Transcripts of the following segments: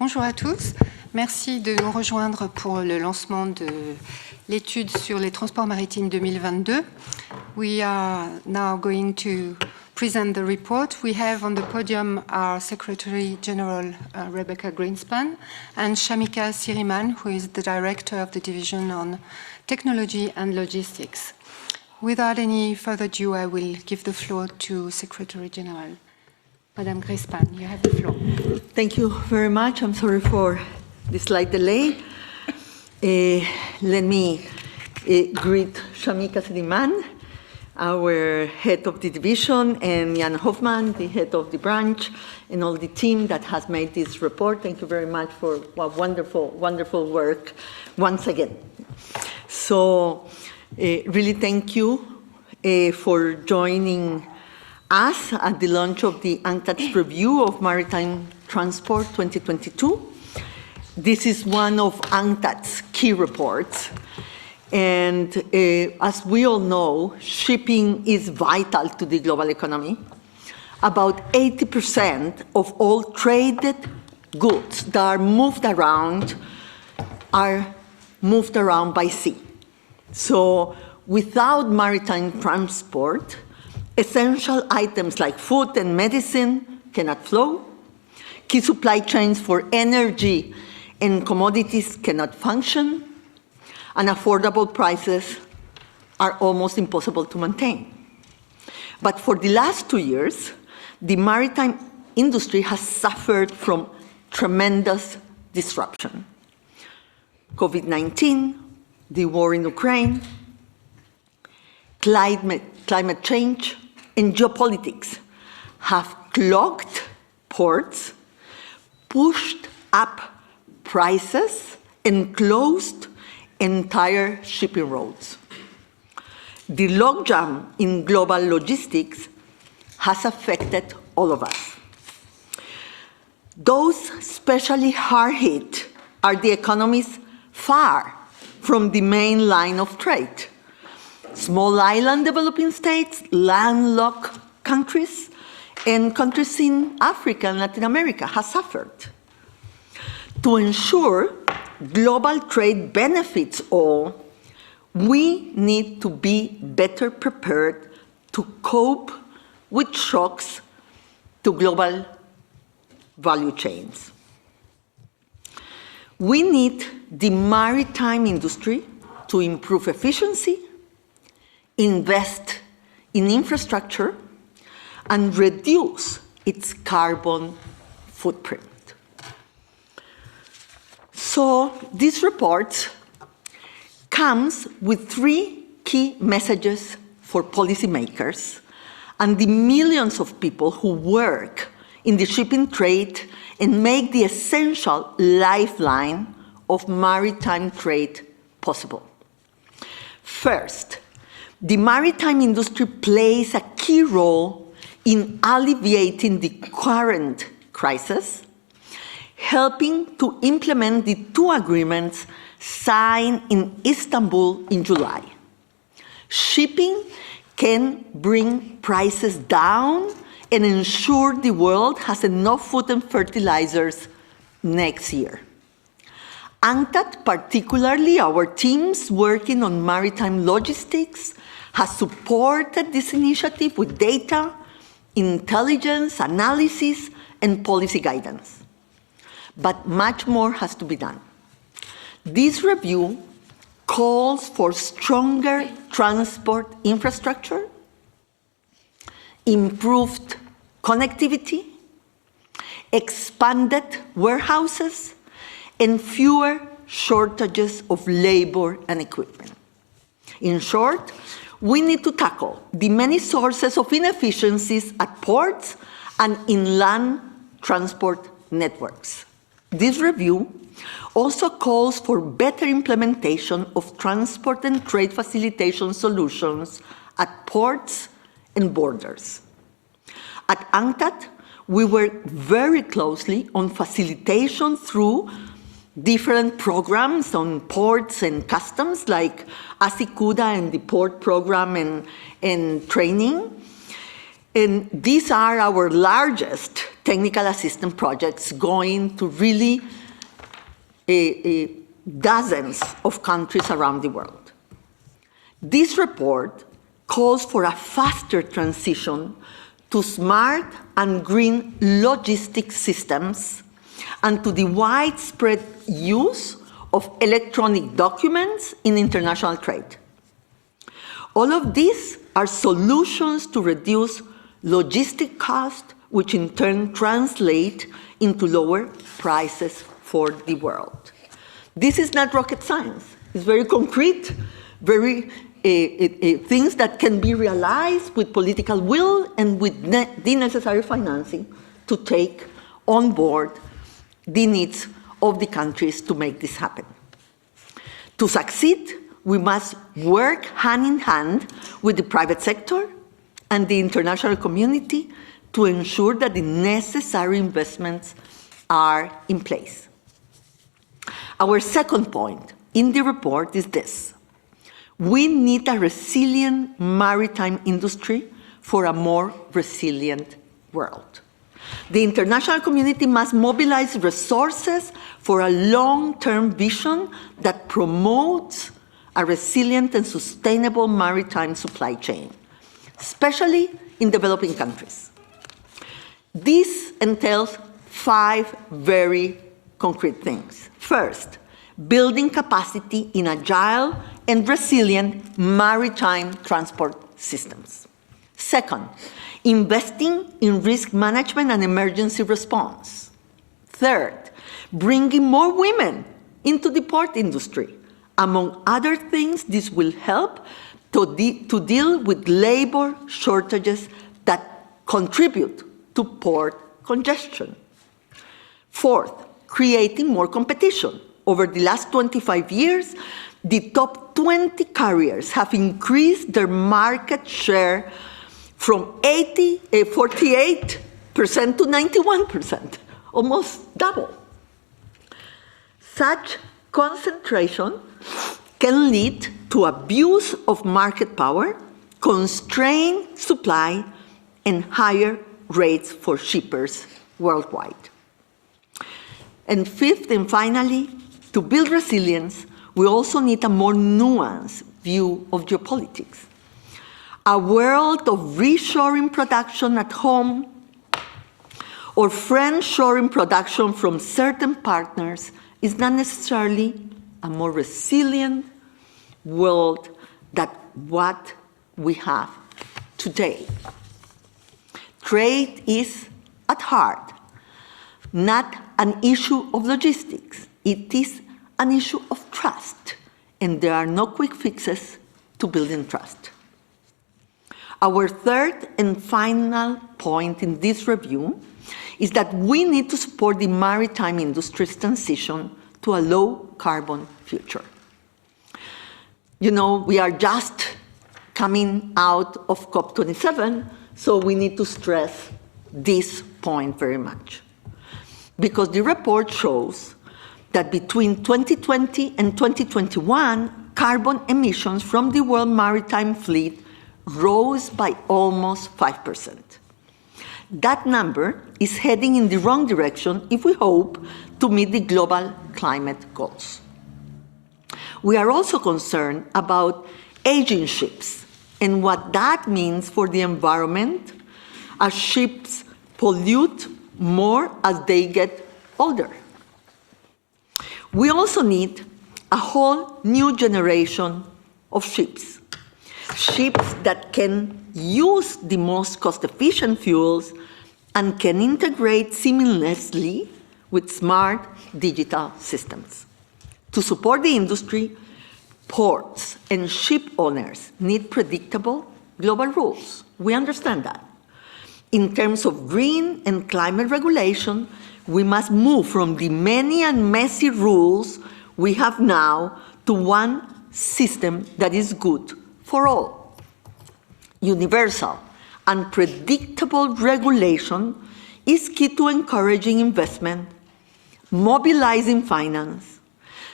Bonjour à tous. Merci de nous rejoindre pour le lancement de l'étude sur les transports maritimes 2022. We are now going to present the report. We have on the podium our Secretary General Rebeca Grynspan and Shamika Sirimanne, who is the Director of the Division on Technology and Logistics. Without any further ado, I will give the floor to Secretary General. Madame Grynspan, you have the floor. Thank you very much. I'm sorry for the slight delay. Let me greet Shamika Sirimanne, our head of the division, and Jan Hoffman, the head of the branch, and all the team that has made this report. Thank you very much for wonderful, wonderful work once again. So really thank you for joining us at the launch of the UNCTAD's review of maritime transport 2022. This is one of UNCTAD's key reports. And as we all know, shipping is vital to the global economy. About 80% of all traded goods that are moved around by sea. So without maritime transport, essential items like food and medicine cannot flow. Key supply chains for energy and commodities cannot function. And affordable prices are almost impossible to maintain. But for the last 2 years, the maritime industry has suffered from tremendous disruption. COVID-19, the war in Ukraine, climate change, and geopolitics have clogged ports, pushed up prices, and closed entire shipping routes. The logjam in global logistics has affected all of us. Those especially hard hit are the economies far from the main line of trade. Small island developing states, landlocked countries, and countries in Africa and Latin America have suffered. To ensure global trade benefits all, we need to be better prepared to cope with shocks to global value chains. We need the maritime industry to improve efficiency, invest in infrastructure, and reduce its carbon footprint. So this report comes with 3 key messages for policymakers and the millions of people who work in the shipping trade and make the essential lifeline of maritime trade possible. First, the maritime industry plays a key role in alleviating the current crisis, helping to implement the 2 agreements signed in Istanbul in July. Shipping can bring prices down and ensure the world has enough food and fertilizers next year. UNCTAD, particularly our teams working on maritime logistics, has supported this initiative with data, intelligence, analysis, and policy guidance. But much more has to be done. This review calls for stronger transport infrastructure, improved connectivity, expanded warehouses, and fewer shortages of labor and equipment. In short, we need to tackle the many sources of inefficiencies at ports and inland transport networks. This review also calls for better implementation of transport and trade facilitation solutions at ports and borders. At UNCTAD, we work very closely on facilitation through different programs on ports and customs, like ASICUDA and the port program and training. And these are our largest technical assistance projects going to really dozens of countries around the world. This report calls for a faster transition to smart and green logistic systems and to the widespread use of electronic documents in international trade. All of these are solutions to reduce logistic costs, which in turn translate into lower prices for the world. This is not rocket science. It's very concrete, very things that can be realized with political will and with the necessary financing to take on board the needs of the countries to make this happen. To succeed, we must work hand in hand with the private sector and the international community to ensure that the necessary investments are in place. Our second point in the report is this. We need a resilient maritime industry for a more resilient world. The international community must mobilize resources for a long-term vision that promotes a resilient and sustainable maritime supply chain, especially in developing countries. This entails 5 very concrete things. First, building capacity in agile and resilient maritime transport systems. Second, investing in risk management and emergency response. Third, bringing more women into the port industry. Among other things, this will help to deal with labor shortages that contribute to port congestion. Fourth, creating more competition. Over the last 25 years, the top 20 carriers have increased their market share from 48% to 91%, almost double. Such concentration can lead to abuse of market power, constrained supply, and higher rates for shippers worldwide. And fifth and finally, to build resilience, we also need a more nuanced view of geopolitics. A world of reshoring production at home or friend-shoring production from certain partners is not necessarily a more resilient world than what we have today. Trade is, at heart, not an issue of logistics. It is an issue of trust, and there are no quick fixes to building trust. Our third and final point in this review is that we need to support the maritime industry's transition to a low-carbon future. You know, we are just coming out of COP27, so we need to stress this point very much. Because the report shows that between 2020 and 2021, carbon emissions from the world maritime fleet rose by almost 5%. That number is heading in the wrong direction if we hope to meet the global climate goals. We are also concerned about aging ships and what that means for the environment as ships pollute more as they get older. We also need a whole new generation of ships. Ships that can use the most cost-efficient fuels and can integrate seamlessly with smart digital systems. To support the industry, ports and ship owners need predictable global rules. We understand that. In terms of green and climate regulation, we must move from the many and messy rules we have now to one system that is good for all. Universal and predictable regulation is key to encouraging investment, mobilizing finance,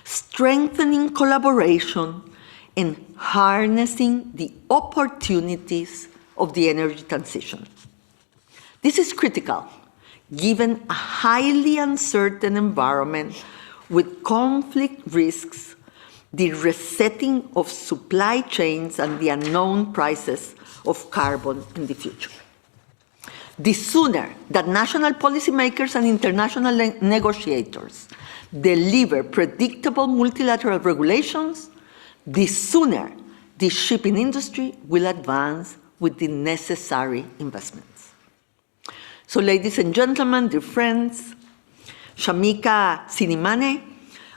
strengthening collaboration, and harnessing the opportunities of the energy transition. This is critical, given a highly uncertain environment with conflict risks, the resetting of supply chains, and the unknown prices of carbon in the future. The sooner that national policymakers and international negotiators deliver predictable multilateral regulations, the sooner the shipping industry will advance with the necessary investments. So, ladies and gentlemen, dear friends, Shamika Sirimanne,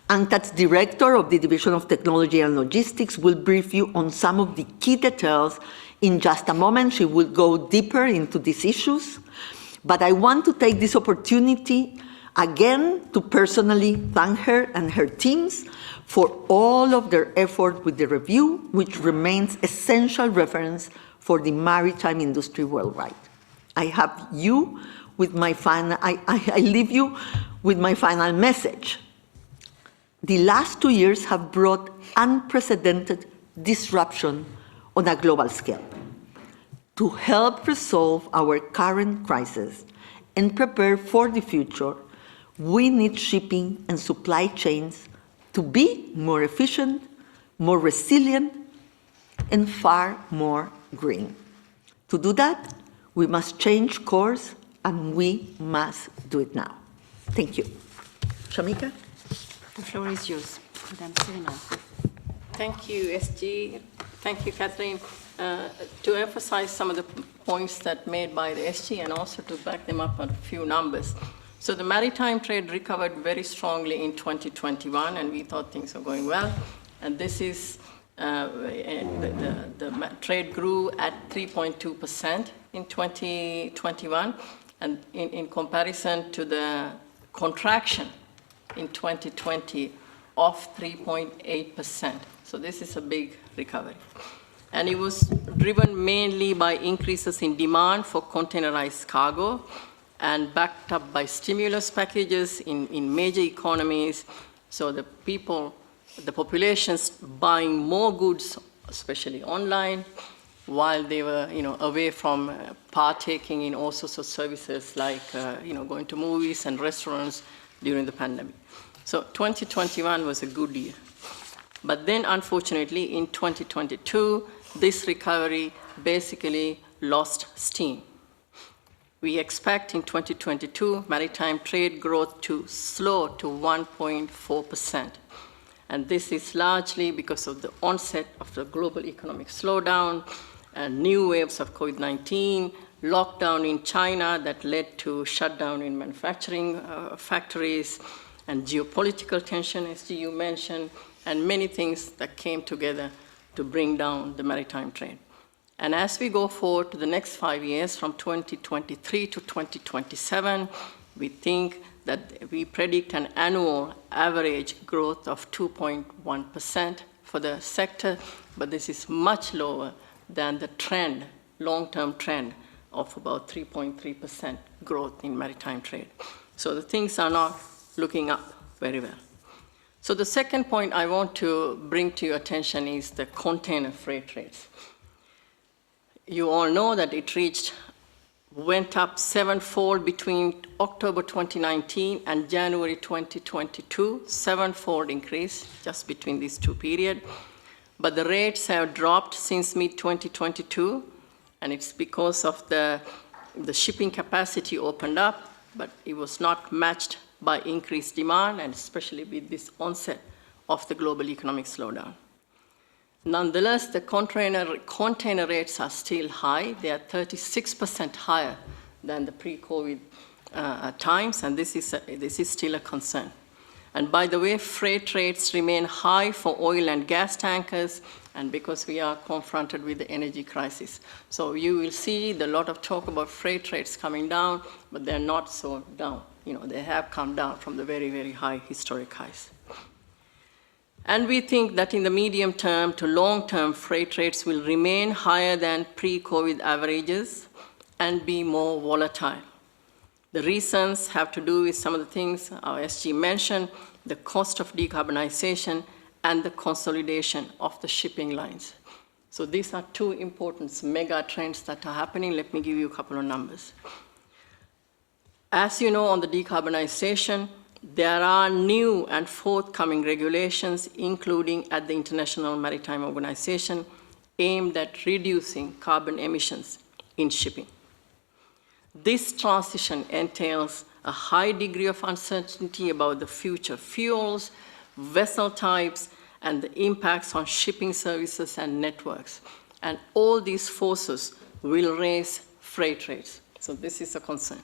UNCTAD's Director of the Division of Technology and Logistics, will brief you on some of the key details. In just a moment, she will go deeper into these issues, but I want to take this opportunity again to personally thank her and her teams for all of their effort with the review, which remains essential reference for the maritime industry worldwide. I leave you with my final message. The last 2 years have brought unprecedented disruption on a global scale. To help resolve our current crisis and prepare for the future, we need shipping and supply chains to be more efficient, more resilient, and far more green. To do that, we must change course, and we must do it now. Thank you. Shamika? The floor is yours, Madame Sirimanne. Thank you, SG. Thank you, Kathleen. To emphasize some of the points that made by the SG and also to back them up on a few numbers. So the maritime trade recovered very strongly in 2021, and we thought things were going well. And this is, the trade grew at 3.2% in 2021, and in comparison to the contraction in 2020 of 3.8%. So this is a big recovery. And it was driven mainly by increases in demand for containerized cargo and backed up by stimulus packages in major economies. So the population's buying more goods, especially online, while they were away from partaking in all sorts of services like going to movies and restaurants during the pandemic. So 2021 was a good year. But then, unfortunately, in 2022, this recovery basically lost steam. We expect in 2022 maritime trade growth to slow to 1.4%. And this is largely because of the onset of the global economic slowdown and new waves of COVID-19, lockdown in China that led to shutdown in manufacturing factories, and geopolitical tension, as you mentioned, and many things that came together to bring down the maritime trade. And as we go forward to the next 5 years, from 2023 to 2027, we think that we predict an annual average growth of 2.1% for the sector, but this is much lower than the trend, long-term trend of about 3.3% growth in maritime trade. So the things are not looking up very well. So the second point I want to bring to your attention is the container freight rates. You all know that it went up 7-fold between October 2019 and January 2022, 7-fold increase just between these two periods. But the rates have dropped since mid-2022, and it's because of the shipping capacity opened up, but it was not matched by increased demand, and especially with this onset of the global economic slowdown. Nonetheless, the container rates are still high. They are 36% higher than the pre-COVID times, and this is still a concern. And by the way, freight rates remain high for oil and gas tankers, and because we are confronted with the energy crisis. So you will see a lot of talk about freight rates coming down, but they're not so down. They have come down from the very, very high historic highs. And we think that in the medium term to long term, freight rates will remain higher than pre-COVID averages and be more volatile. The reasons have to do with some of the things our SG mentioned, the cost of decarbonization and the consolidation of the shipping lines. So these are two important mega trends that are happening. Let me give you a couple of numbers. As you know, on the decarbonization, there are new and forthcoming regulations, including at the International Maritime Organization, aimed at reducing carbon emissions in shipping. This transition entails a high degree of uncertainty about the future fuels, vessel types, and the impacts on shipping services and networks. And all these forces will raise freight rates. So this is a concern.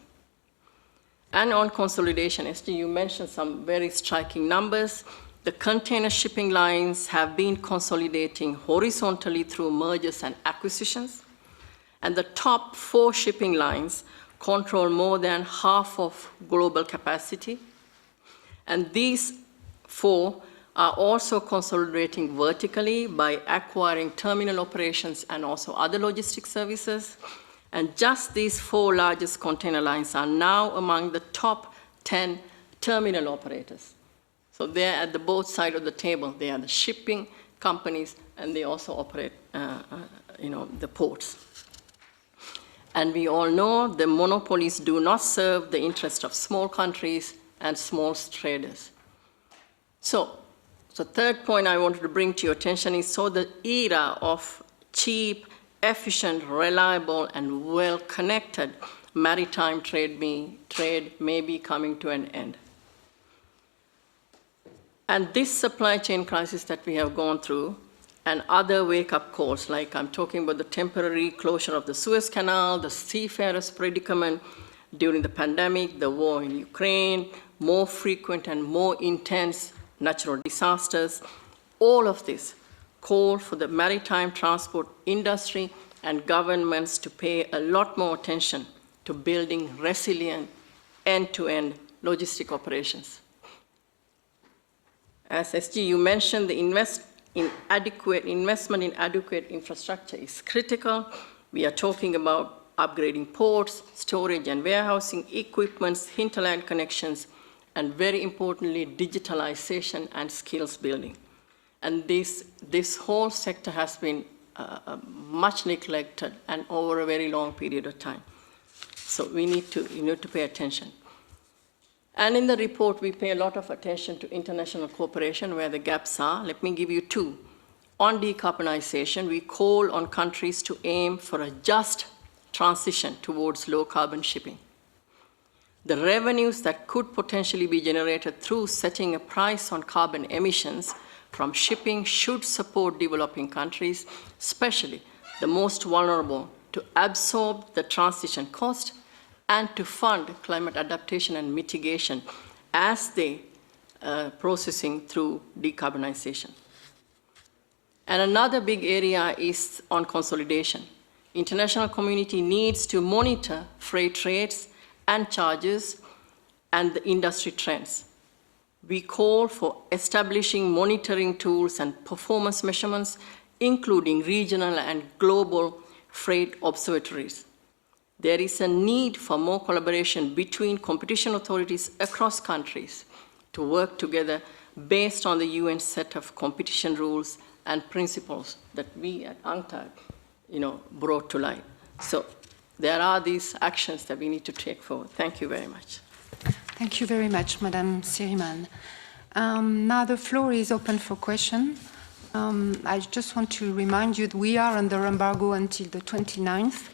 And on consolidation, Esther, you mentioned some very striking numbers. The container shipping lines have been consolidating horizontally through mergers and acquisitions. And the top 4 shipping lines control more than half of global capacity. And these 4 are also consolidating vertically by acquiring terminal operations and also other logistics services. And just these 4 largest container lines are now among the top 10 terminal operators. So they're at the both sides of the table. They are the shipping companies, and they also operate the ports. And we all know the monopolies do not serve the interest of small countries and small traders. So the third point I wanted to bring to your attention is, so the era of cheap, efficient, reliable, and well-connected maritime trade may be coming to an end. And this supply chain crisis that we have gone through, and other wake-up calls, like I'm talking about the temporary closure of the Suez Canal, the seafarers' predicament during the pandemic, the war in Ukraine, more frequent and more intense natural disasters, all of this call for the maritime transport industry and governments to pay a lot more attention to building resilient end-to-end logistic operations. As SG, you mentioned, the investment in adequate infrastructure is critical. We are talking about upgrading ports, storage and warehousing equipments, hinterland connections, and very importantly, digitalization and skills building. And this whole sector has been much neglected and over a very long period of time. So we need to pay attention. And in the report, we pay a lot of attention to international cooperation, where the gaps are. Let me give you 2. On decarbonization, we call on countries to aim for a just transition towards low-carbon shipping. The revenues that could potentially be generated through setting a price on carbon emissions from shipping should support developing countries, especially the most vulnerable, to absorb the transition cost and to fund climate adaptation and mitigation as they processing through decarbonization. And another big area is on consolidation. International community needs to monitor freight rates and charges and the industry trends. We call for establishing monitoring tools and performance measurements, including regional and global freight observatories. There is a need for more collaboration between competition authorities across countries to work together based on the UN set of competition rules and principles that we at UNCTAD brought to light. So there are these actions that we need to take forward. Thank you very much. Thank you very much, Madam Sirimanne. Now the floor is open for questions. I just want to remind you that we are under embargo until the 29th,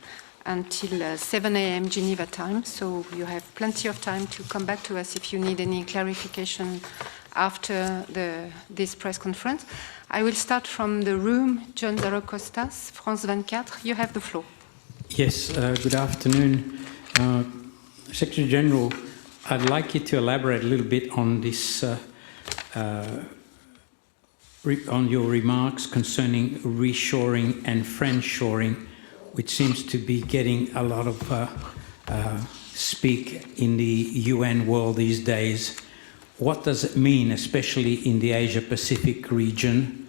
until 7 a.m. Geneva time, so you have plenty of time to come back to us if you need any clarification after this press conference. I will start from the room. John Zarocostas, France 24, you have the floor. Yes, good afternoon. Secretary General, I'd like you to elaborate a little bit on this, on your remarks concerning reshoring and friendshoring, which seems to be getting a lot of speak in the UN world these days. What does it mean, especially in the Asia-Pacific region,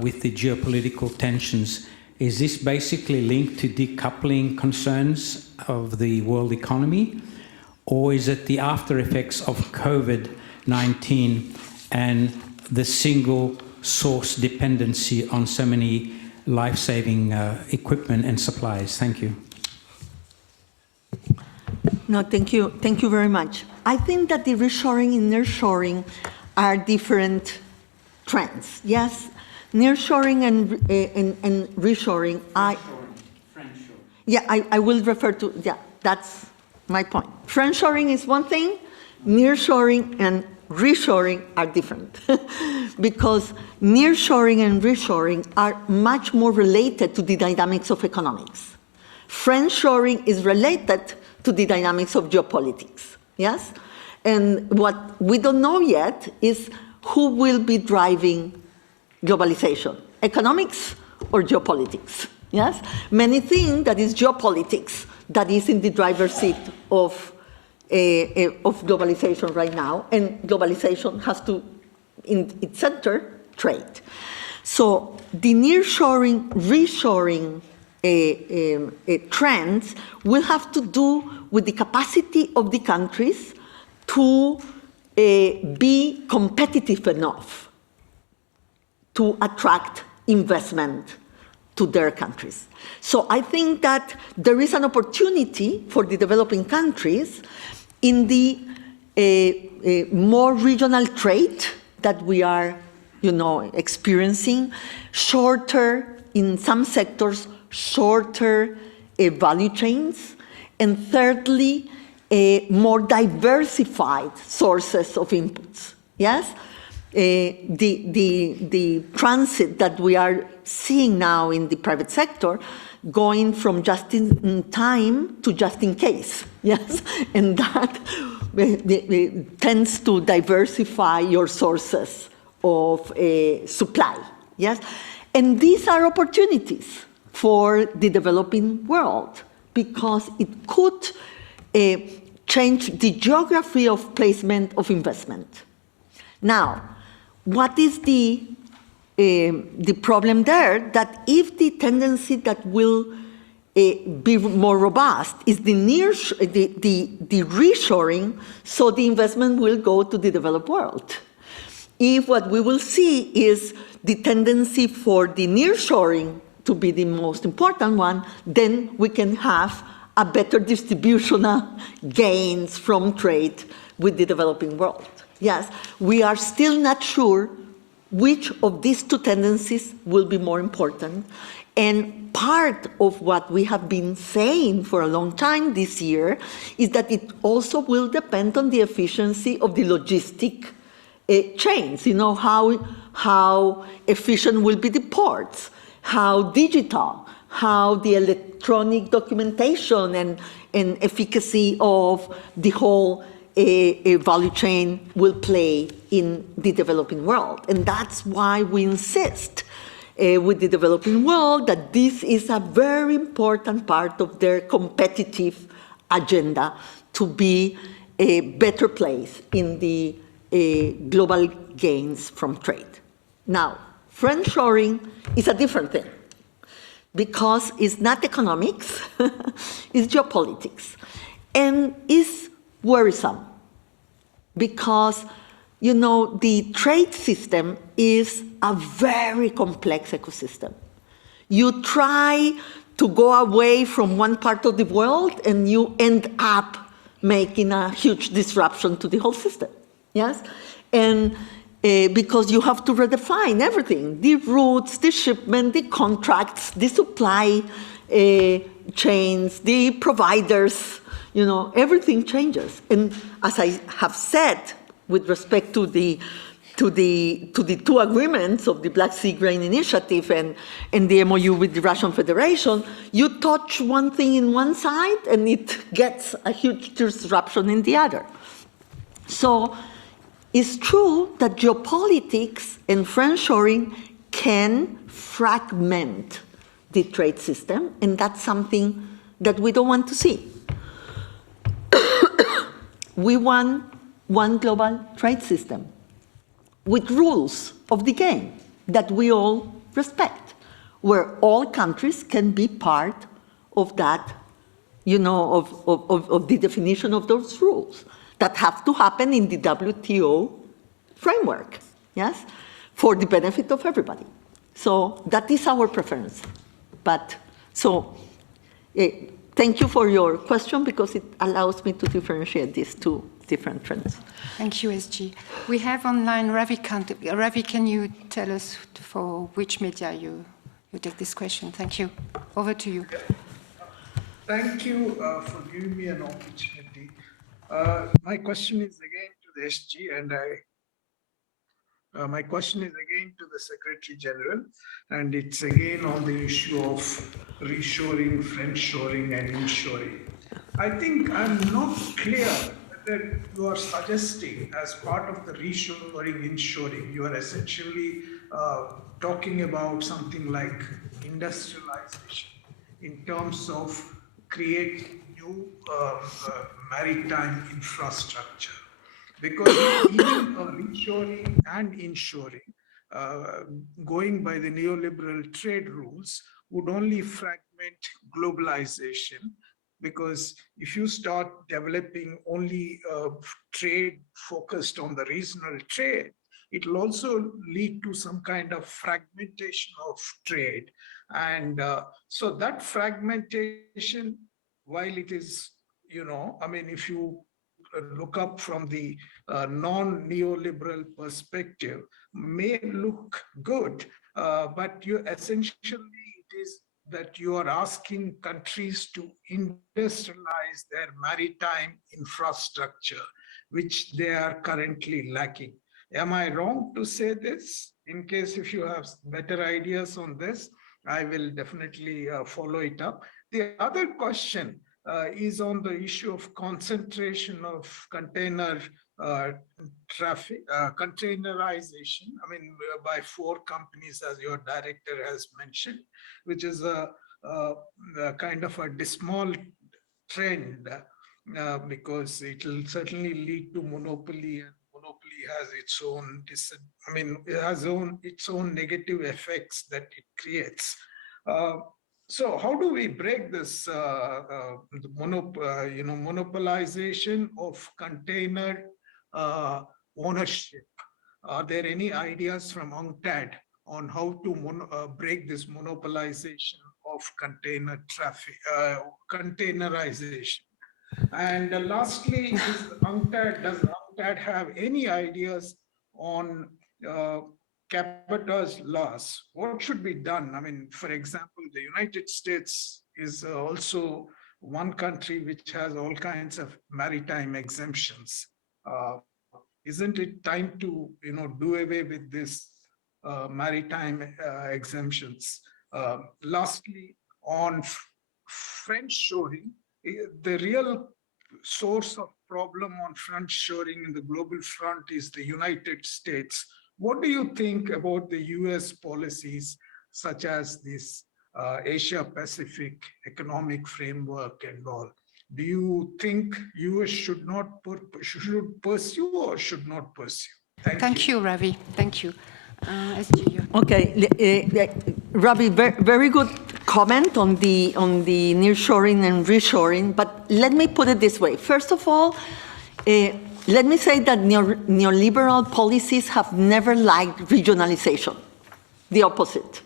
with the geopolitical tensions? Is this basically linked to decoupling concerns of the world economy? Or is it the after effects of COVID-19 and the single source dependency on so many life-saving equipment and supplies. Thank you. No, thank you. Thank you very much. I think that the reshoring and nearshoring are different trends. Yes, nearshoring and reshoring. Yeah, I will refer to, yeah, that's my point. Friendshoring is one thing, nearshoring and reshoring are different because nearshoring and reshoring are much more related to the dynamics of economics. Friendshoring is related to the dynamics of geopolitics, yes? And what we don't know yet is who will be driving globalization, economics or geopolitics, yes? Many think that is geopolitics that is in the driver's seat of globalization right now, and globalization has to, in its center, trade. So the nearshoring, reshoring trends will have to do with the capacity of the countries to be competitive enough to attract investment to their countries. So I think that there is an opportunity for the developing countries in the more regional trade that we are, experiencing, shorter, in some sectors, shorter value chains, and thirdly, more diversified sources of inputs. Yes, the transit that we are seeing now in the private sector, going from just in time to just in case. Yes, and that tends to diversify your sources of supply. Yes, and these are opportunities for the developing world because it could change the geography of placement of investment. Now, what is the problem there? That if the tendency that will be more robust is the reshoring, so the investment will go to the developed world. If what we will see is the tendency for the nearshoring to be the most important one, then we can have a better distributional gains from trade with the developing world. Yes, we are still not sure which of these two tendencies will be more important. And part of what we have been saying for a long time this year is that it also will depend on the efficiency of the logistic chains. How efficient will be the ports, how digital, how the electronic documentation and efficacy of the whole value chain will play in the developing world. And that's why we insist with the developing world that this is a very important part of their competitive agenda to be a better place in the global gains from trade. Now, friendshoring is a different thing because it's not economics, it's geopolitics. And it's worrisome because, the trade system is a very complex ecosystem. You try to go away from one part of the world and you end up making a huge disruption to the whole system, yes? And because you have to redefine everything, the routes, the shipment, the contracts, the supply chains, the providers, everything changes. And as I have said, with respect to the two agreements of the Black Sea Grain Initiative and the MOU with the Russian Federation, you touch one thing in one side and it gets a huge disruption in the other. So it's true that geopolitics and friendshoring can fragment the trade system, and that's something that we don't want to see. We want one global trade system with rules of the game that we all respect, where all countries can be part of that, of the definition of those rules that have to happen in the WTO framework, yes, for the benefit of everybody. So that is our preference. But so thank you for your question, because it allows me to differentiate these two different trends. Thank you, SG. We have online Ravi. Ravi, can you tell us for which media you take this question? Thank you. Over to you. Thank you for giving me an opportunity. My question is again to the SG, and my question is again to the Secretary General, and it's again on the issue of reshoring, friendshoring, and inshoring. I think I'm not clear whether you are suggesting, as part of the reshoring, inshoring, you are essentially talking about something like industrialization in terms of creating new maritime infrastructure. Because even reshoring and inshoring, going by the neoliberal trade rules, would only fragment globalization. Because if you start developing only trade focused on the regional trade, it will also lead to some kind of fragmentation of trade. And so that fragmentation, while it is, if you look up from the non-neoliberal perspective, may look good, but you essentially, it is that you are asking countries to industrialize their maritime infrastructure, which they are currently lacking. Am I wrong to say this? In case if you have better ideas on this, I will definitely follow it up. The other question is on the issue of concentration of container traffic, containerization, by 4 companies, as your director has mentioned, which is a kind of a dismal trend, because it will certainly lead to monopoly, and monopoly has its own, its own negative effects that it creates. So how do we break this monopolization of container ownership? Are there any ideas from UNCTAD on how to break this monopolization of container traffic, containerization? And lastly, does UNCTAD have any ideas on Cabotage laws? What should be done? For example, the United States is also one country which has all kinds of maritime exemptions. Isn't it time to, do away with this maritime exemptions? Lastly, on friendshoring, the real source of problem on friendshoring in the global front is the United States. What do you think about the US policies, such as this Asia-Pacific economic framework and all? Do you think US should pursue or should not pursue? Thank you, Ravi. Thank you. SG. Okay, Ravi, very good comment on the nearshoring and reshoring, but let me put it this way. First of all, let me say that neoliberal policies have never liked regionalization, the opposite.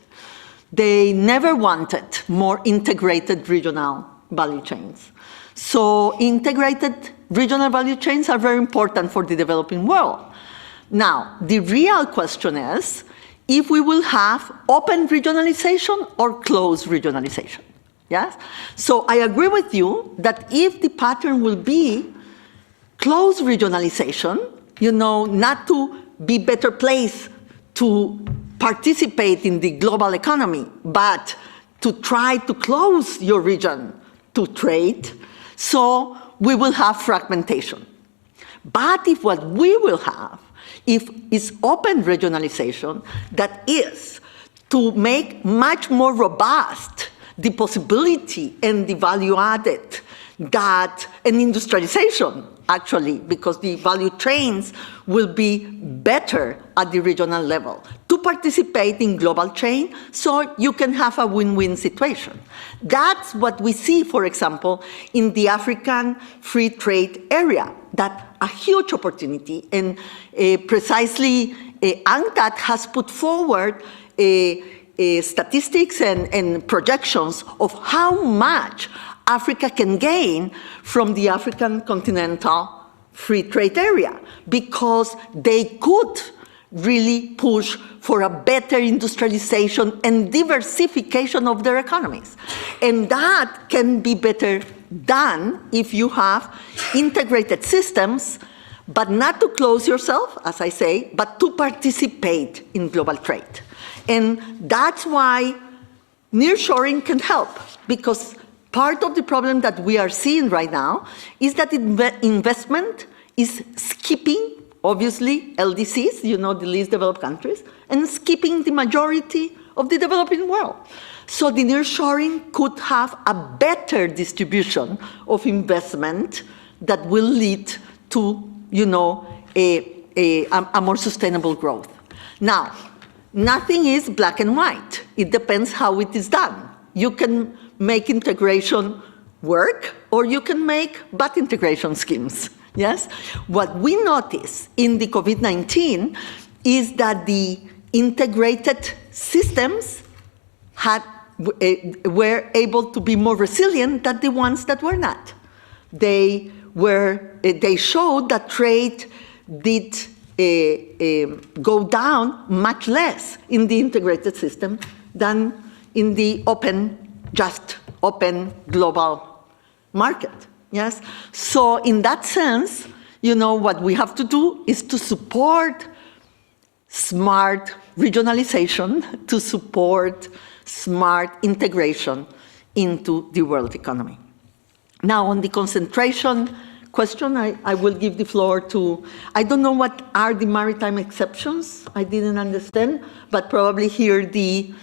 They never wanted more integrated regional value chains. So integrated regional value chains are very important for the developing world. Now, the real question is if we will have open regionalization or closed regionalization. Yes? So I agree with you that if the pattern will be closed regionalization, not to be better placed to participate in the global economy, but to try to close your region to trade, so we will have fragmentation. But if what we will have is open regionalization, that is to make much more robust the possibility and the value added that an industrialization, actually, because the value chains will be better at the regional level to participate in global chain, so you can have a win-win situation. That's what we see, for example, in the African free trade area, that a huge opportunity, and precisely UNCTAD has put forward statistics and projections of how much Africa can gain from the African continental free trade area, because they could really push for a better industrialization and diversification of their economies. And that can be better done if you have integrated systems, but not to close yourself, as I say, but to participate in global trade. And that's why nearshoring can help, because part of the problem that we are seeing right now is that investment is skipping, obviously, LDCs, you know, the least developed countries, and skipping the majority of the developing world. So the nearshoring could have a better distribution of investment that will lead to, you know, a more sustainable growth. Now, nothing is black and white. It depends how it is done. You can make integration work, or you can make bad integration schemes, yes? What we notice in the COVID-19 is that the integrated systems were able to be more resilient than the ones that were not. They showed that trade did go down much less in the integrated system than in the open global market, yes? So in that sense, you know, what we have to do is to support smart regionalization, to support smart integration into the world economy. Now, on the concentration question, I will give the floor to, I don't know what are the maritime exceptions, I didn't understand, but probably here the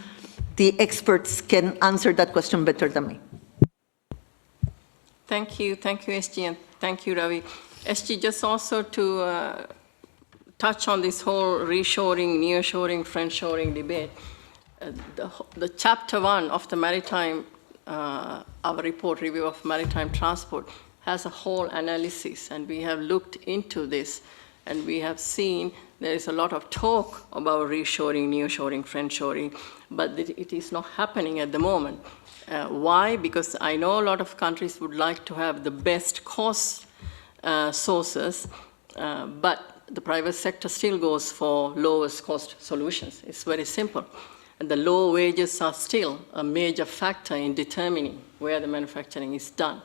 experts can answer that question better than me. Thank you, SG, and thank you, Ravi. SG, just also to touch on this whole reshoring, nearshoring, friendshoring debate. The chapter 1 of the Maritime, our report, Review of Maritime Transport, has a whole analysis, and we have looked into this, and we have seen there is a lot of talk about reshoring, nearshoring, friendshoring, but it is not happening at the moment. Why? Because I know a lot of countries would like to have the best cost sources, but the private sector still goes for lowest cost solutions. It's very simple. And the low wages are still a major factor in determining where the manufacturing is done.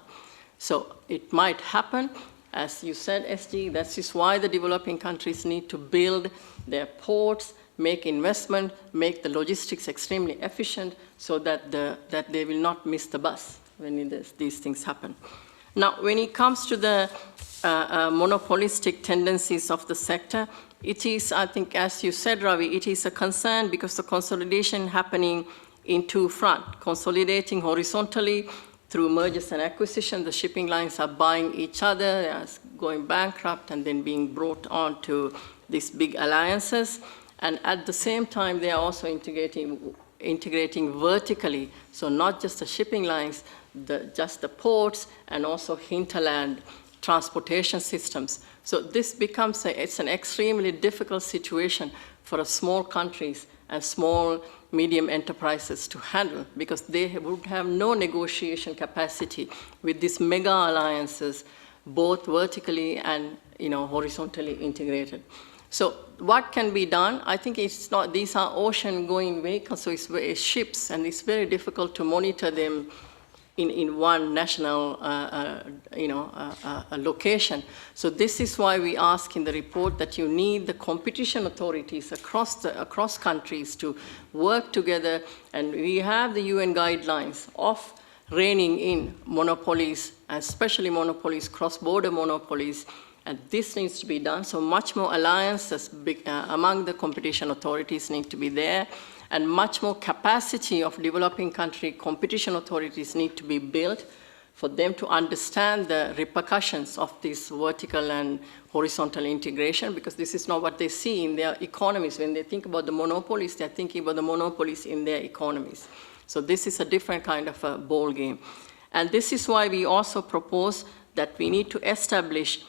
So it might happen, as you said, SG, that is why the developing countries need to build their ports, make investment, make the logistics extremely efficient so that they will not miss the bus when these things happen. Now, when it comes to the monopolistic tendencies of the sector, it is, I think, as you said, Ravi, it is a concern because the consolidation happening in two fronts, consolidating horizontally through mergers and acquisitions. The shipping lines are buying each other, they are going bankrupt and then being brought on to these big alliances. And at the same time, they are also integrating vertically, so not just the shipping lines, just the ports and also hinterland transportation systems. So this becomes it's an extremely difficult situation for small countries and small, medium enterprises to handle, because they would have no negotiation capacity with these mega alliances, both vertically and horizontally integrated. So what can be done? I think it's not, these are ocean-going vehicles, so it's ships, and it's very difficult to monitor them in one national location. So this is why we ask in the report that you need the competition authorities across countries to work together, and we have the UN guidelines of reining in monopolies, especially monopolies, cross-border monopolies, and this needs to be done. So much more alliances among the competition authorities need to be there, and much more capacity of developing country competition authorities need to be built for them to understand the repercussions of this vertical and horizontal integration, because this is not what they see in their economies. When they think about the monopolies, they're thinking about the monopolies in their economies. So this is a different kind of a ball game. And this is why we also propose that we need to establish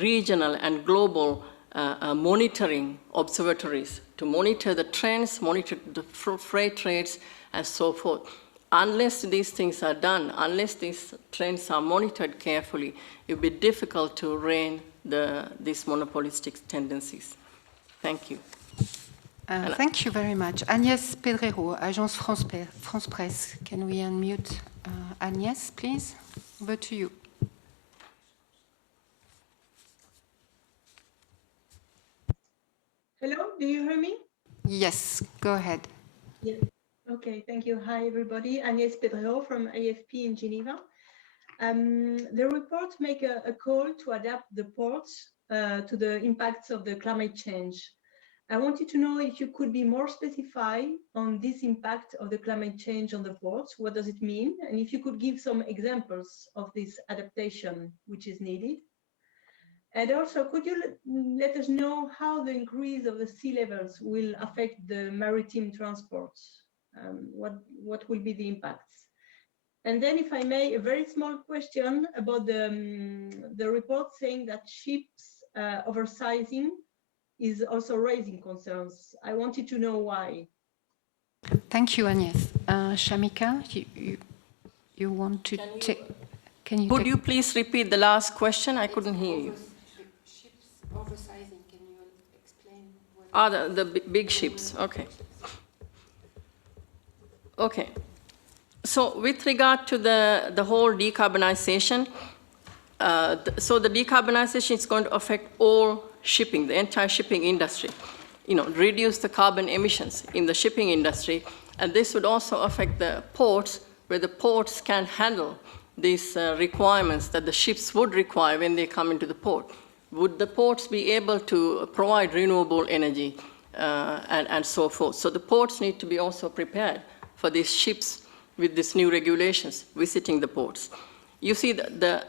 regional and global monitoring observatories to monitor the trends, monitor the freight rates, and so forth. Unless these things are done, unless these trends are monitored carefully, it will be difficult to rein these monopolistic tendencies. Thank you. Thank you very much. Agnès Pedrero, Agence France Presse. Can we unmute Agnès, please? Over to you. Hello, do you hear me? Yes, go ahead. Yeah. Okay, thank you. Hi, everybody. Agnès Pedrero from AFP in Geneva. The report make a call to adapt the ports to the impacts of the climate change. I wanted to know if you could be more specified on this impact of the climate change on the ports. What does it mean? And if you could give some examples of this adaptation which is needed. And also, could you let us know how the increase of the sea levels will affect the maritime transports? What will be the impacts? And then, if I may, a very small question about the report saying that ships oversizing is also raising concerns. I wanted to know why. Thank you, Agnès. Shamika, you want to take... Could you please repeat the last question? I couldn't hear you. Ships oversizing, can you explain? The big ships, okay. Okay. So with regard to the whole decarbonization, so the decarbonization is going to affect all shipping, the entire shipping industry, reduce the carbon emissions in the shipping industry. And this would also affect the ports, where the ports can handle these requirements that the ships would require when they come into the port. Would the ports be able to provide renewable energy and so forth? So the ports need to be also prepared for these ships with these new regulations visiting the ports. You see, the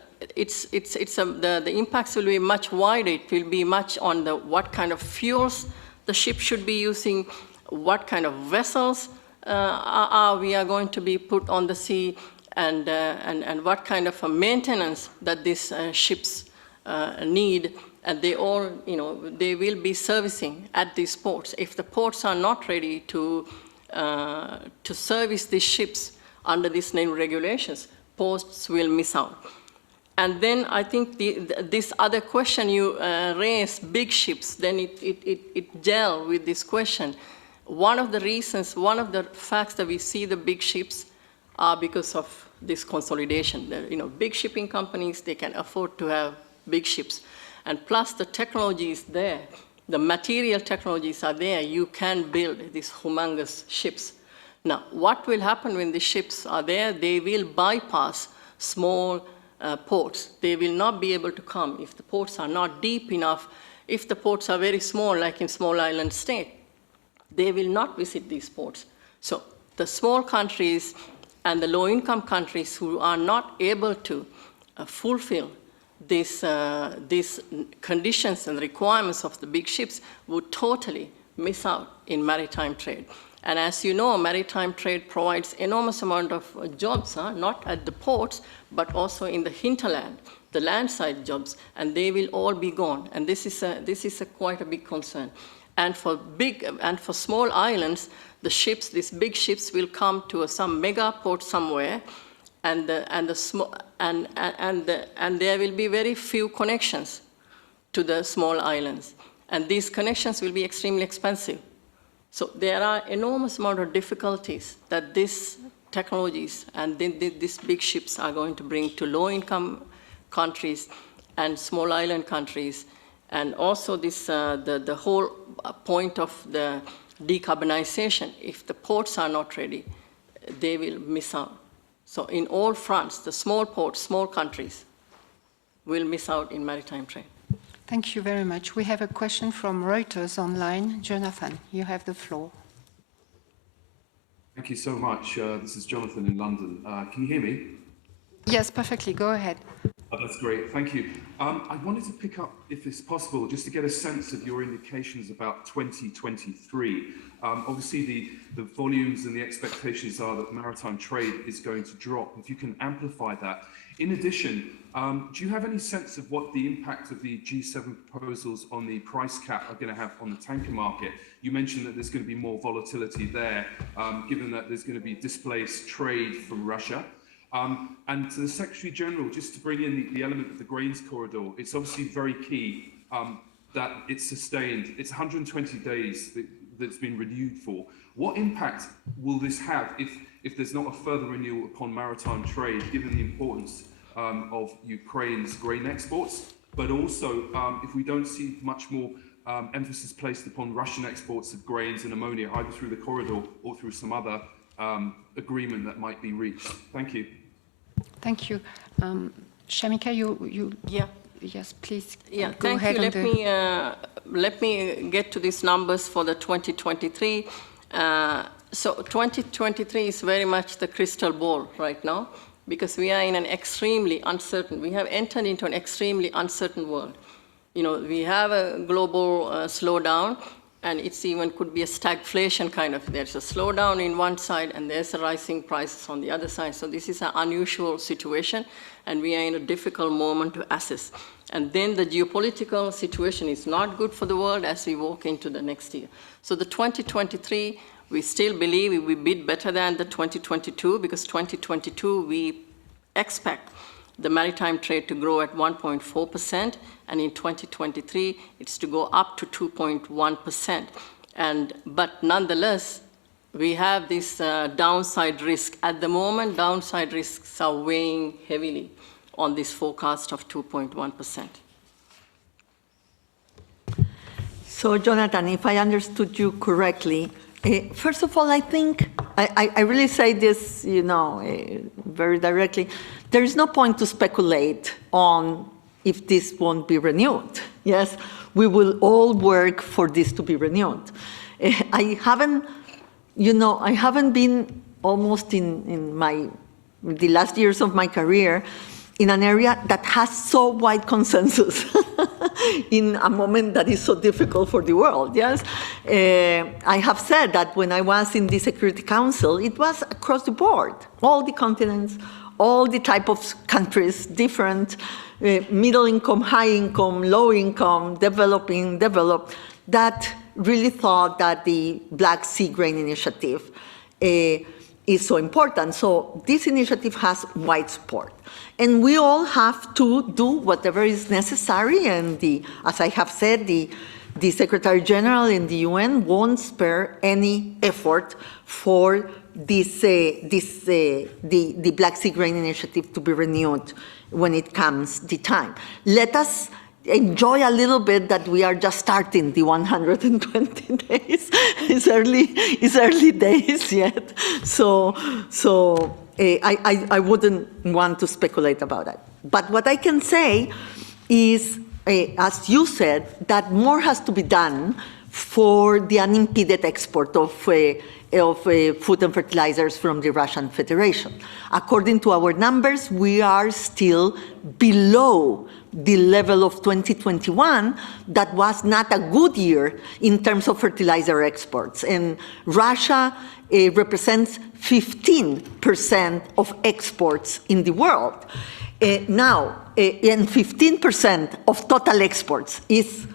impacts will be much wider. It will be much on what kind of fuels the ship should be using, what kind of vessels we are going to be put on the sea, and what kind of a maintenance that these ships need. And they all, they will be servicing at these ports. If the ports are not ready to service these ships under these new regulations, ports will miss out. And then I think this other question you raised, big ships, then it gel with this question. One of the reasons, one of the facts that we see the big ships are because of this consolidation. Big shipping companies, they can afford to have big ships. And plus the technology is there. The material technologies are there. You can build these humongous ships. Now, what will happen when the ships are there? They will bypass small ports. They will not be able to come if the ports are not deep enough. If the ports are very small, like in small island state, they will not visit these ports. So the small countries and the low-income countries who are not able to fulfill these conditions and requirements of the big ships would totally miss out in maritime trade. And as you know, maritime trade provides enormous amount of jobs, not at the ports, but also in the hinterland, the landside jobs, and they will all be gone. And this is quite a big concern. And for small islands, the ships, these big ships, will come to some mega port somewhere, and there will be very few connections to the small islands, and these connections will be extremely expensive. So there are enormous amount of difficulties that these technologies and these big ships are going to bring to low-income countries and small island countries, and also this the whole point of the decarbonization. If the ports are not ready, they will miss out. So in all fronts, the small ports, small countries will miss out in maritime trade. Thank you very much. We have a question from Reuters online. Jonathan, you have the floor. Thank you so much. This is Jonathan in London. Can you hear me? Yes, perfectly. Go ahead. Oh, that's great. Thank you. I wanted to pick up, if it's possible, just to get a sense of your indications about 2023. Obviously, the volumes and the expectations are that maritime trade is going to drop. If you can amplify that. In addition, Do you have any sense of what the impact of the G7 proposals on the price cap are going to have on the tanker market? You mentioned that there's going to be more volatility there, given that there's going to be displaced trade from Russia. And to the Secretary General, just to bring in the element of the grains corridor, it's obviously very key that it's sustained. It's 120 days that's been renewed for. What impact will this have if there's not a further renewal upon maritime trade, given the importance of Ukraine's grain exports, but also if we don't see much more emphasis placed upon Russian exports of grains and ammonia, either through the corridor or through some other agreement that might be reached? Thank you. Thank you. Shamika, you Yeah. yes, please. Yeah, go thank ahead. you. Let me get to these numbers for the 2023. So 2023 is very much the crystal ball right now, because we are in an extremely uncertain, we have entered into an extremely uncertain world. You know, we have a global slowdown, and it's even could be a stagflation kind of. There's a slowdown in one side, and there's a rising prices on the other side. So this is an unusual situation, and we are in a difficult moment to assess. And then the geopolitical situation is not good for the world as we walk into the next year. So the 2023, we still believe it will be a bit better than the 2022, because 2022 we expect the maritime trade to grow at 1.4%, and in 2023 it's to go up to 2.1%. But nonetheless, we have this downside risk. At the moment, downside risks are weighing heavily on this forecast of 2.1%. So, Jonathan, if I understood you correctly, first of all, I think, I really say this, you know, very directly, there is no point to speculate on if this won't be renewed. Yes, we will all work for this to be renewed. I haven't been almost in the last years of my career in an area that has so wide consensus in a moment that is so difficult for the world, yes? I have said that when I was in the Security Council, it was across the board, all the continents, all the type of countries, different, middle income, high income, low income, developing, developed, that really thought that the Black Sea Grain Initiative is so important. So this initiative has wide support. And we all have to do whatever is necessary. And as I have said, the Secretary General in the UN won't spare any effort for the Black Sea Grain Initiative to be renewed when it comes the time. Let us enjoy a little bit that we are just starting the 120 days. It's early days yet. So I wouldn't want to speculate about that. But what I can say is, as you said, that more has to be done for the unimpeded export of food and fertilizers from the Russian Federation. According to our numbers, we are still below the level of 2021 that was not a good year in terms of fertilizer exports. And Russia represents 15% of exports in the world. Now, and 15% of total exports is,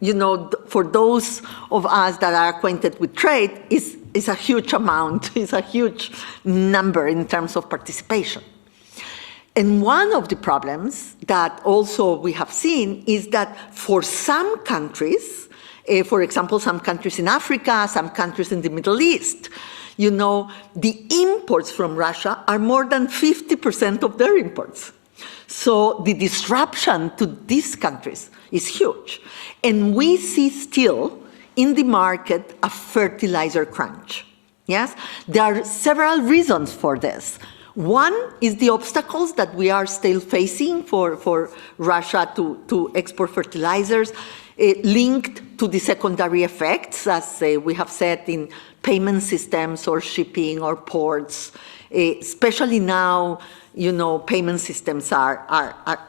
you know, for those of us that are acquainted with trade, is a huge amount, is a huge number in terms of participation. And one of the problems that also we have seen is that for some countries, for example, some countries in Africa, some countries in the Middle East, you know, the imports from Russia are more than 50% of their imports. So the disruption to these countries is huge. And we see still in the market a fertilizer crunch. Yes, there are several reasons for this. One is the obstacles that we are still facing for Russia to export fertilizers, linked to the secondary effects, as we have said, in payment systems or shipping or ports. Especially now, you know, payment systems are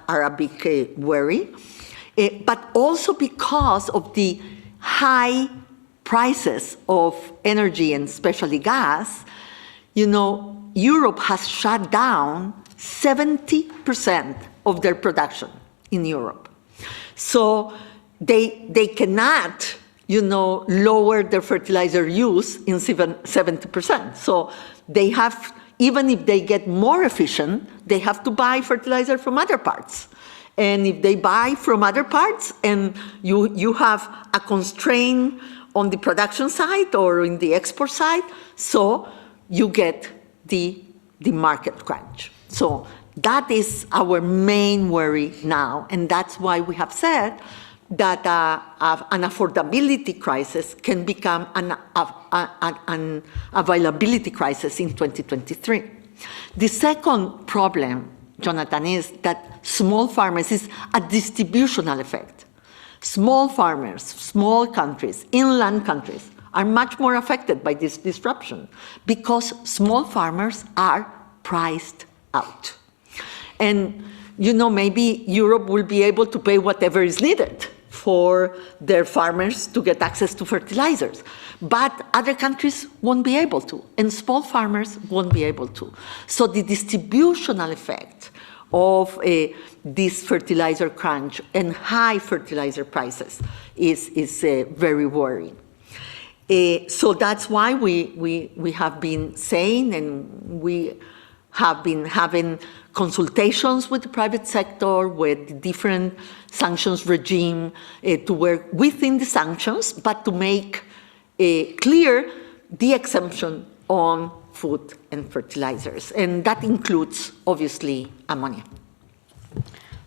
a big worry. But also because of the high prices of energy and especially gas, you know, Europe has shut down 70% of their production in Europe. So they cannot, lower their fertilizer use in 70%. So they have, even if they get more efficient, they have to buy fertilizer from other parts. And if they buy from other parts and you have a constraint on the production side or in the export side, so you get the market crunch. So that is our main worry now, and that's why we have said that an affordability crisis can become an availability crisis in 2023. The second problem, Jonathan, is that small farmers is a distributional effect. Small farmers, small countries, inland countries are much more affected by this disruption because small farmers are priced out. And, maybe Europe will be able to pay whatever is needed for their farmers to get access to fertilizers. But other countries won't be able to, and small farmers won't be able to. So the distributional effect of this fertilizer crunch and high fertilizer prices is very worrying. So that's why we have been saying, and we have been having consultations with the private sector, with the different sanctions regime, to work within the sanctions, but to make clear the exemption on food and fertilizers. And that includes, obviously, ammonia.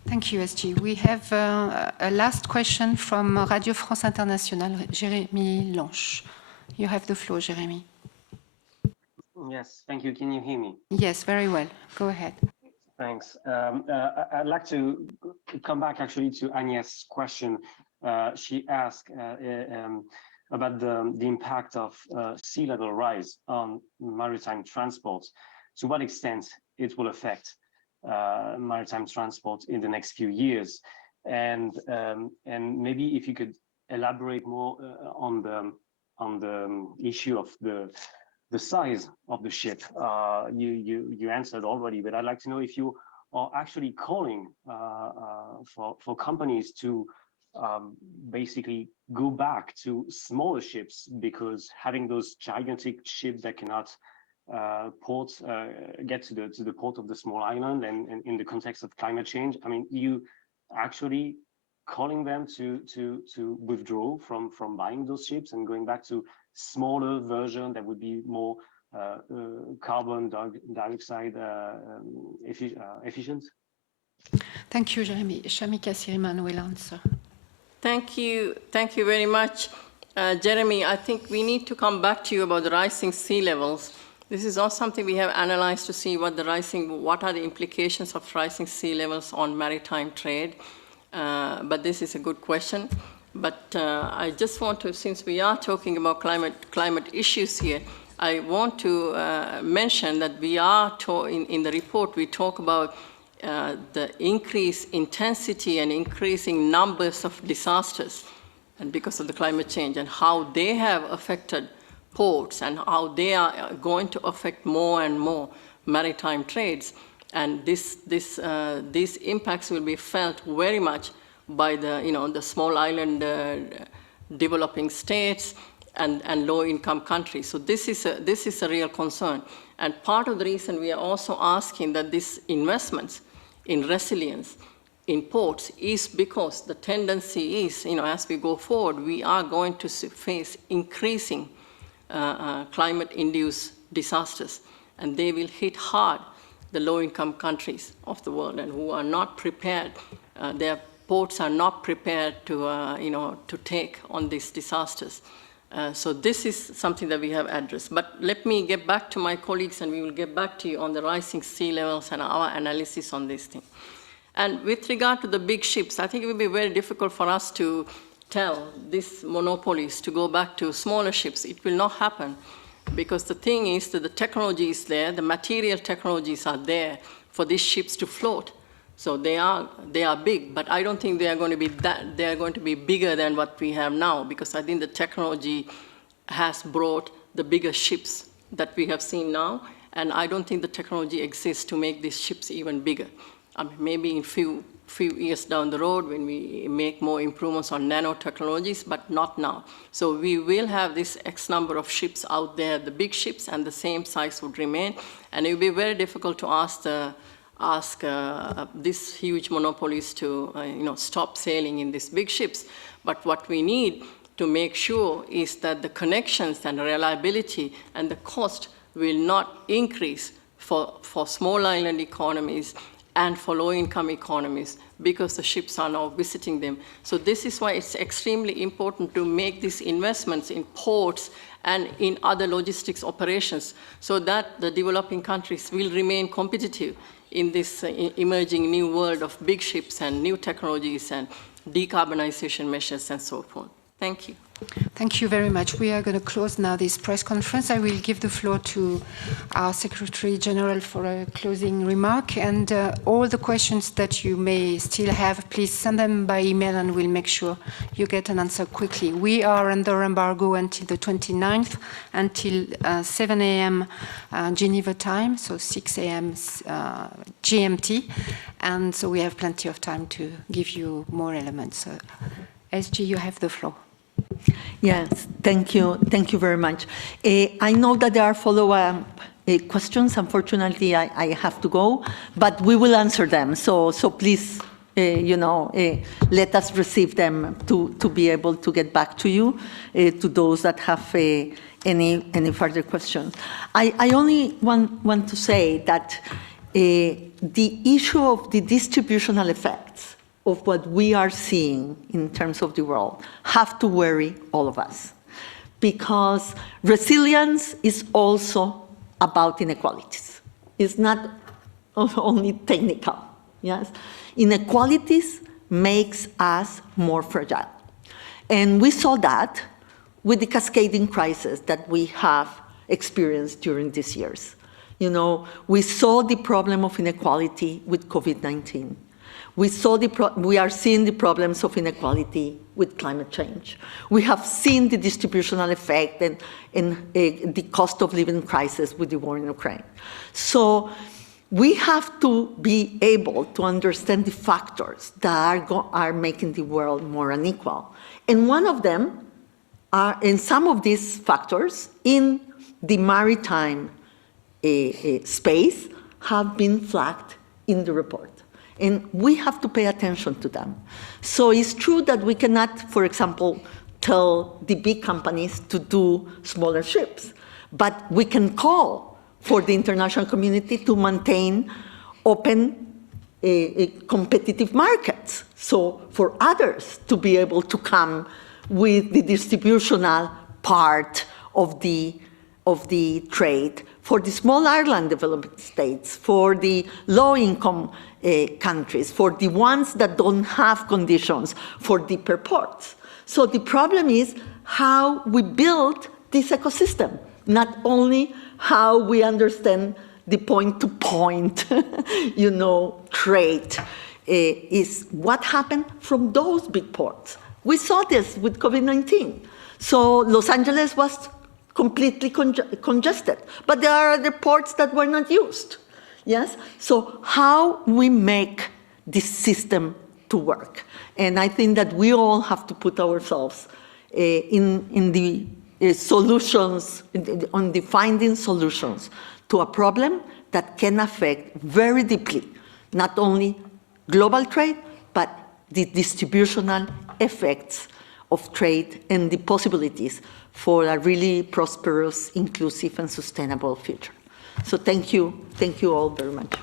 Thank you, SG. We have a last question from Radio France Internationale, Jérémy Lanche. You have the floor, Jérémy. Yes, thank you. Can you hear me? Yes, very well. Go ahead. Thanks. I'd like to come back actually to Agnès' question. She asked about the impact of sea level rise on maritime transport. To what extent it will affect maritime transport in the next few years, and maybe if you could elaborate more on the issue of the size of the ship. You answered already, but I'd like to know if you are actually calling for companies to basically go back to smaller ships, because having those gigantic ships that cannot get to the port of the small island, and in the context of climate change, I mean, you actually calling them to withdraw from buying those ships and going back to smaller version that would be more carbon dioxide efficient? Thank you, Jeremy. Shamika, Sirimanne will answer. Thank you very much, Jeremy. I think we need to come back to you about the rising sea levels. This is not something we have analyzed to see what are the implications of rising sea levels on maritime trade. But this is a good question. But I just want to, since we are talking about climate issues here, I want to mention that we are, in the report, we talk about the increased intensity and increasing numbers of disasters, and because of the climate change, and how they have affected ports and how they are going to affect more and more maritime trades. And these impacts will be felt very much by the small island developing states and low-income countries. So this is a real concern. And part of the reason we are also asking that these investments in resilience in ports is because the tendency is, as we go forward, we are going to face increasing climate-induced disasters, and they will hit hard the low-income countries of the world, and who are not prepared. Their ports are not prepared to take on these disasters. So this is something that we have addressed. But let me get back to my colleagues, and we will get back to you on the rising sea levels and our analysis on this thing. And with regard to the big ships, I think it will be very difficult for us to tell these monopolies to go back to smaller ships. It will not happen, because the thing is that the technology is there, the material technologies are there for these ships to float. So they are big, but I don't think they are going to be they are going to be bigger than what we have now, because I think the technology has brought the bigger ships that we have seen now, and I don't think the technology exists to make these ships even bigger. maybe in few years down the road when we make more improvements on nanotechnologies, but not now. So we will have this X number of ships out there, the big ships, and the same size would remain. And it would be very difficult to ask these huge monopolies to stop sailing in these big ships. But what we need to make sure is that the connections and reliability and the cost will not increase for small island economies and for low-income economies, because the ships are now visiting them. So this is why it's extremely important to make these investments in ports and in other logistics operations, so that the developing countries will remain competitive in this emerging new world of big ships and new technologies and decarbonization measures and so forth. Thank you. Thank you very much. We are going to close now this press conference. I will give the floor to our Secretary General for a closing remark. And all the questions that you may still have, please send them by email and we'll make sure you get an answer quickly. We are under embargo until the 29th, until 7 a.m. Geneva time, so 6 a.m. GMT. And so we have plenty of time to give you more elements. SG, you have the floor. Yes, thank you very much. I know that there are follow-up questions. Unfortunately, I have to go, but we will answer them. So please, let us receive them to be able to get back to you, to those that have any further questions. I only want to say that the issue of the distributional effects of what we are seeing in terms of the world have to worry all of us, because resilience is also about inequalities. It's not only technical, yes? Inequalities makes us more fragile. And we saw that with the cascading crisis that we have experienced during these years. We saw the problem of inequality with COVID-19. We are seeing the problems of inequality with climate change. We have seen the distributional effect and the cost of living crisis with the war in Ukraine. So we have to be able to understand the factors that are making the world more unequal. And one of them are, and some of these factors in the maritime space have been flagged in the report. And we have to pay attention to them. So it's true that we cannot, for example, tell the big companies to do smaller ships, but we can call for the international community to maintain open competitive markets. So for others to be able to come with the distributional part of the trade, for the small island developing states, for the low-income countries, for the ones that don't have conditions for deeper ports. So the problem is how we build this ecosystem, not only how we understand the point-to-point, trade, is what happened from those big ports. We saw this with COVID-19. So Los Angeles was completely congested, but there are other ports that were not used. Yes? So how we make this system to work. And I think that we all have to put ourselves in the solutions, on the finding solutions to a problem that can affect very deeply, not only global trade, but the distributional effects of trade and the possibilities for a really prosperous, inclusive, and sustainable future. So thank you all very much.